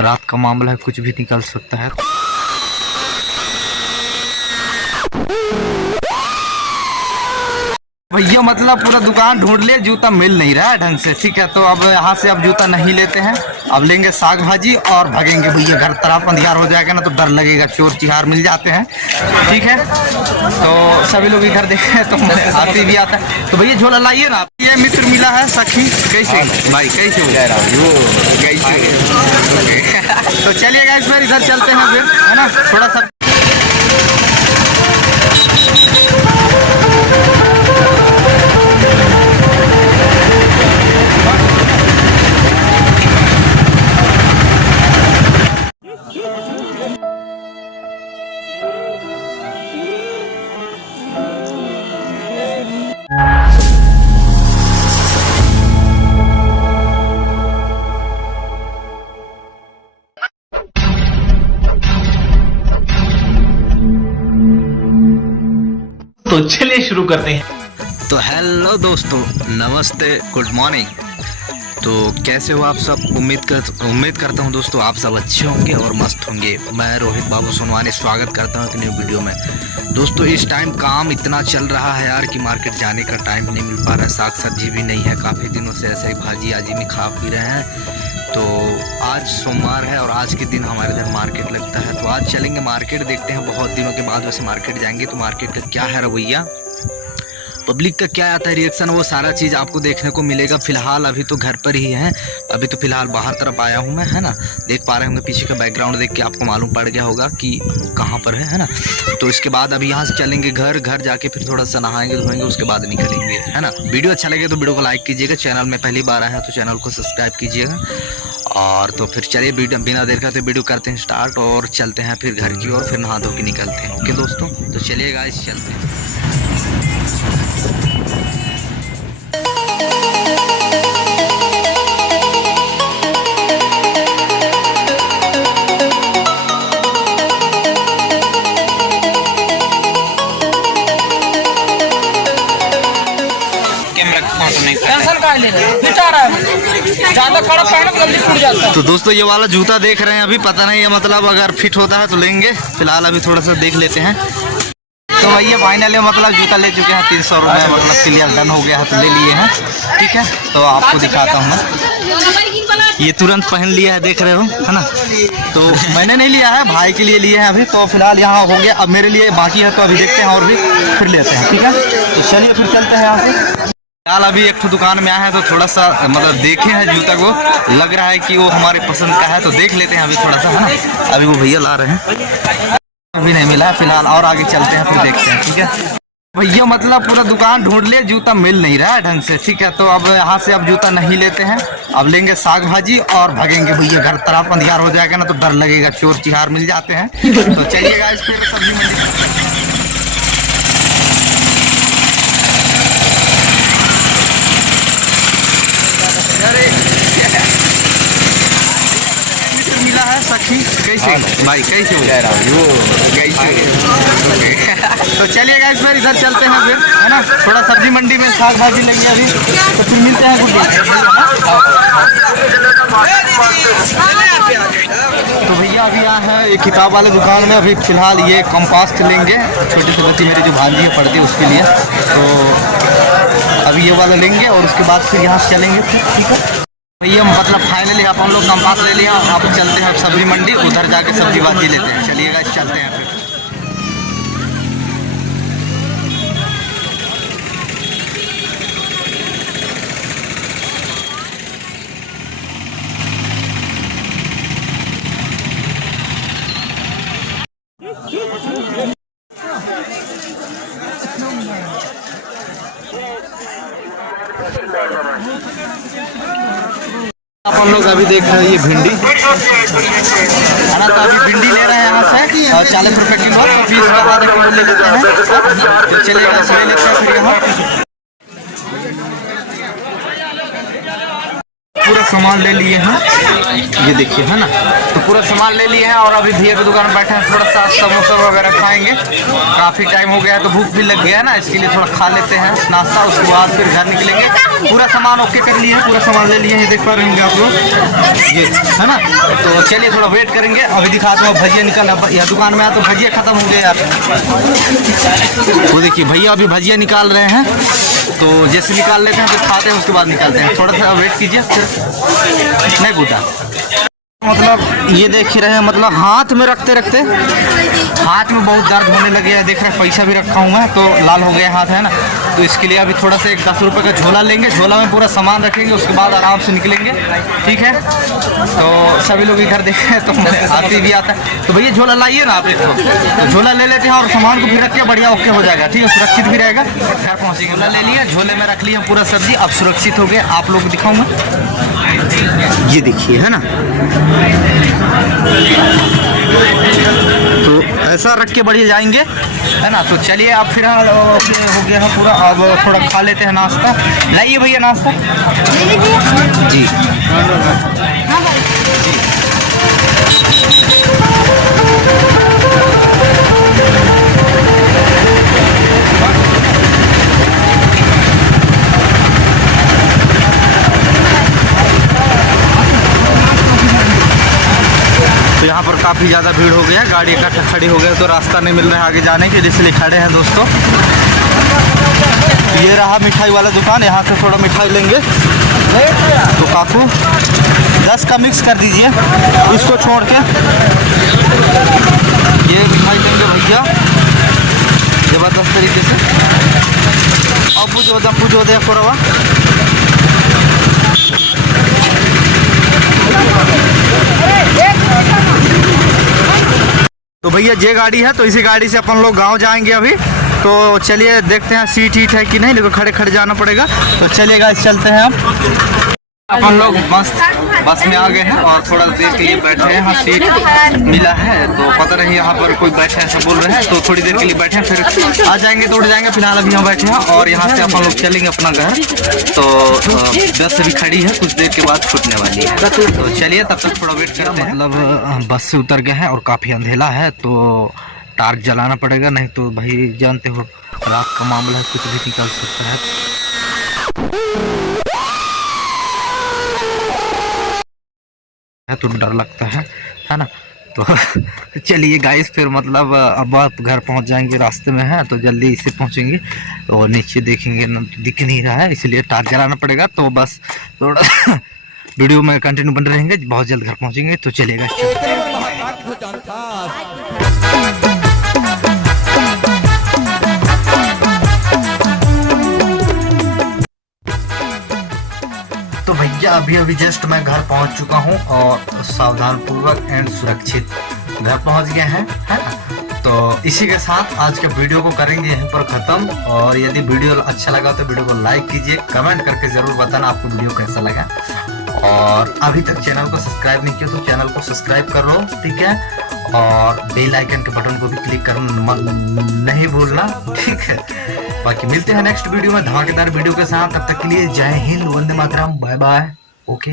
रात का मामला है, कुछ भी निकल सकता है। भैया मतलब पूरा दुकान ढूंढ लिए, जूता मिल नहीं रहा है ढंग से। ठीक है, तो अब यहाँ से अब जूता नहीं लेते हैं, अब लेंगे साग भाजी और भागेंगे भैया घर तरफ। अंधियार हो जाएगा ना तो डर लगेगा, चोर चिहार मिल जाते हैं। ठीक है, तो सभी लोग इधर देखे तो हाथी भी आता है। तो भैया झोला लाइए ना। ये मित्र मिला है सखी, कैसे भाई, कैसे हो कैसे? तो चलिएगा इस बार इधर चलते हैं फिर, है ना, थोड़ा सा। तो चलिए शुरू करते हैं। तो हेलो दोस्तों, नमस्ते, गुड मॉर्निंग। तो कैसे हो आप सब? उम्मीद करता हूँ दोस्तों आप सब अच्छे होंगे और मस्त होंगे। मैं रोहित बाबू सोनवानी स्वागत करता हूँ एक न्यू वीडियो में। दोस्तों इस टाइम काम इतना चल रहा है यार कि मार्केट जाने का टाइम नहीं मिल पा रहा है। साग सब्जी भी नहीं है, काफ़ी दिनों से ऐसे ही भाजी आजी में खा पी रहे हैं। तो आज सोमवार है और आज के दिन हमारे इधर मार्केट लगता है, तो आज चलेंगे मार्केट, देखते हैं बहुत दिनों के बाद वैसे मार्केट जाएंगे तो मार्केट का क्या है रवैया, पब्लिक का क्या आता है रिएक्शन, वो सारा चीज़ आपको देखने को मिलेगा। फिलहाल अभी तो घर पर ही है, अभी तो फिलहाल बाहर तरफ आया हूँ मैं, है ना। देख पा रहे होंगे पीछे का बैकग्राउंड देख के आपको मालूम पड़ गया होगा कि कहाँ पर है ना। तो इसके बाद अभी यहाँ से चलेंगे घर जाके फिर थोड़ा सा नहाएंगे धोएंगे, उसके बाद निकलेंगे, है ना। वीडियो अच्छा लगे तो वीडियो को लाइक कीजिएगा, चैनल में पहली बार आए हैं तो चैनल को सब्सक्राइब कीजिएगा। और तो फिर चलिए बिना देर का तो वीडियो करते हैं स्टार्ट और चलते हैं फिर घर की ओर, फिर नहा धो के निकलते हैं। ओके दोस्तों, तो चलिए गाइस चलते हैं। तो दोस्तों ये वाला जूता देख रहे हैं, अभी पता नहीं है मतलब अगर फिट होता है तो लेंगे, फिलहाल अभी थोड़ा सा देख लेते हैं। तो भैया फाइनली मतलब जूता ले चुके हैं 300 रुपये, मतलब क्लियर डन हो गया है तो ले लिए हैं। ठीक है, तो आपको दिखाता हूँ मैं, ये तुरंत पहन लिया है, देख रहे हो, है ना। तो मैंने नहीं लिया है, भाई के लिए लिए हैं अभी। तो फिलहाल यहाँ हो गया, अब मेरे लिए बाकी है तो अभी देखते हैं और भी फिर लेते हैं। ठीक है, तो चलिए फिर चलते हैं यहाँ से। फिलहाल अभी एक तो दुकान में आए हैं तो थोड़ा सा मतलब देखे हैं जूता को, लग रहा है कि वो हमारे पसंद का है तो देख लेते हैं अभी थोड़ा सा, है ना। अभी वो भैया ला रहे हैं, अभी नहीं मिला है फिलहाल, और आगे चलते हैं फिर देखते हैं। ठीक है भैया मतलब पूरा दुकान ढूंढ लिए, जूता मिल नहीं रहा है ढंग से। ठीक है, तो अब यहाँ से अब जूता नहीं लेते हैं, अब लेंगे साग भाजी और भागेंगे भैया घर तरफ। अंधियार हो जाएगा ना तो डर लगेगा, चोर चिहार मिल जाते हैं। तो चलिएगा इस पे सब्जी मंडी मिला है सखी, कैसे भाई, कैसे हो कैसे? तो चलिएगा इस बार इधर चलते हैं फिर, है ना, थोड़ा सब्जी मंडी में साग भाजी लेंगे अभी, तो फिर मिलते हैं कुछ। तो भैया अभी आए हैं एक किताब वाले दुकान में, अभी फिलहाल ये कंपास लेंगे, छोटी सी बच्ची मेरी जो भांजी है पढ़ती है उसके लिए। तो अभी ये वाला लेंगे और उसके बाद फिर यहाँ से चलेंगे। ठीक है ये मतलब फाइनली आप हम लोग कंपास ले लिया, आप चलते हैं सब्जी मंडी, उधर जाके सब्जी भाजी लेते हैं। चलिएगा चलते हैं फिर। आप हम लोग अभी देख रहे हैं ये भिंडी है ना, तो अभी भिंडी ले रहे हैं यहाँ से और 40 रुपये किलो, तो 20 रुपये आधे किलो ले लेते हैं। तो चलिएगा ले लेते हैं फिर यहाँ। पूरा सामान ले लिए हैं, ये देखिए है ना। तो पूरा सामान ले लिए हैं और अभी भैया की दुकान में बैठे हैं, थोड़ा सा समोसा वगैरह खाएंगे। काफ़ी टाइम हो गया है तो भूख भी लग गया है ना, इसके लिए थोड़ा खा लेते हैं नाश्ता, उसके बाद फिर घर निकलेंगे। पूरा सामान ओके कर लिए हैं, पूरा सामान ले लिए हैं, ये देख पा रहे होंगे आप लोग, ये है ना। तो चलिए थोड़ा वेट करेंगे, अभी दिखाता हूँ। भजिया निकल या दुकान में आया तो भजिया खत्म हो गए यार। वो देखिए भैया अभी भजिया निकाल रहे हैं, तो जैसे निकाल लेते हैं फिर खाते हैं, उसके बाद निकालते हैं। थोड़ा सा वेट कीजिए, फिर नहीं बूटा। मतलब ये देख ही रहे हैं, मतलब हाथ में रखते रखते हाथ में बहुत दर्द होने लगे हैं। देख रहे हैं पैसा भी रखा हूँ मैं, तो लाल हो गया हाथ है ना। तो इसके लिए अभी थोड़ा सा एक 10 रुपये का झोला लेंगे, झोला में पूरा सामान रखेंगे, उसके बाद आराम से निकलेंगे, ठीक है। तो सभी लोग इधर देख रहे हैं, तो मैं आते भी आता है। तो भैया झोला लाइए ना आप एक, तो झोला ले लेते हैं और सामान को भी रख के बढ़िया ओके हो जाएगा, ठीक है, सुरक्षित भी रहेगा। घर पहुँचेंगे, झोला ले लिया, झोले में रख लिया पूरा सब्जी, अब सुरक्षित हो गए। आप लोग को दिखाऊंगा, ये देखिए है ना। तो ऐसा रख के बढ़िया जाएंगे, है ना। तो चलिए अब फिर हो गया है पूरा, अब थोड़ा खा लेते हैं नाश्ता। लाइए भैया नाश्ता जी। तो यहाँ पर काफ़ी ज़्यादा भीड़ हो गया, गाड़ी इकट्ठा खड़ी हो गई, तो रास्ता नहीं मिल रहा है आगे जाने के, इसलिए खड़े हैं दोस्तों। ये रहा मिठाई वाला दुकान, यहाँ से थोड़ा मिठाई लेंगे। तो काकू 10 का मिक्स कर दीजिए, इसको छोड़ के ये मिठाई लेंगे भैया ज़बरदस्त तरीके से। अब पूछो दे कोरवा। तो भैया ये गाड़ी है, तो इसी गाड़ी से अपन लोग गांव जाएंगे अभी। तो चलिए देखते हैं सीट हीट है कि नहीं, देखो खड़े खड़े जाना पड़ेगा। तो चलिए गाइस चलते हैं अपन लोग बस में आ गए हैं और थोड़ा देर के लिए बैठे हैं। यहाँ सीट मिला है, तो पता नहीं यहाँ पर कोई बैठे ऐसा बोल रहे हैं, तो थोड़ी देर के लिए बैठे हैं, फिर आ जाएंगे तो उड़ जाएंगे। फिलहाल अभी यहाँ बैठे हैं और यहाँ से अपन लोग चलेंगे अपना घर। तो बस अभी खड़ी है, कुछ देर के बाद छूटने वाली है, तो चलिए तब तक थोड़ा वेट करते हैं। मतलब बस से उतर गए हैं और काफ़ी अंधेला है, तो टार्च जलाना पड़ेगा, नहीं तो भाई जानते हो रात का मामला है, कुछ भी निकल सकता है। तो डर लगता है ना। तो चलिए गाइस फिर मतलब अब आप घर पहुंच जाएंगे, रास्ते में है तो जल्दी इससे पहुंचेंगे। और नीचे देखेंगे ना, दिख नहीं रहा है, इसलिए टार्च जलाना पड़ेगा। तो बस थोड़ा वीडियो में कंटिन्यू बन रहेंगे, बहुत जल्द घर पहुंचेंगे। तो चलिएगा। तो भैया अभी जस्ट मैं घर पहुंच चुका हूं और सावधान पूर्वक एंड सुरक्षित घर पहुंच गए हैं, है ना। तो इसी के साथ आज के वीडियो को करेंगे यहीं पर ख़त्म। और यदि वीडियो अच्छा लगा तो वीडियो को लाइक कीजिए, कमेंट करके ज़रूर बताना आपको वीडियो कैसा लगा। और अभी तक चैनल को सब्सक्राइब नहीं किया तो चैनल को सब्सक्राइब कर लो, ठीक है। और बेल आइकन के बटन को भी क्लिक करना नहीं भूलना, ठीक है। बाकी मिलते हैं नेक्स्ट वीडियो में धमाकेदार वीडियो के साथ, तब तक के लिए जय Hind, Vande Mataram, bye bye, okay.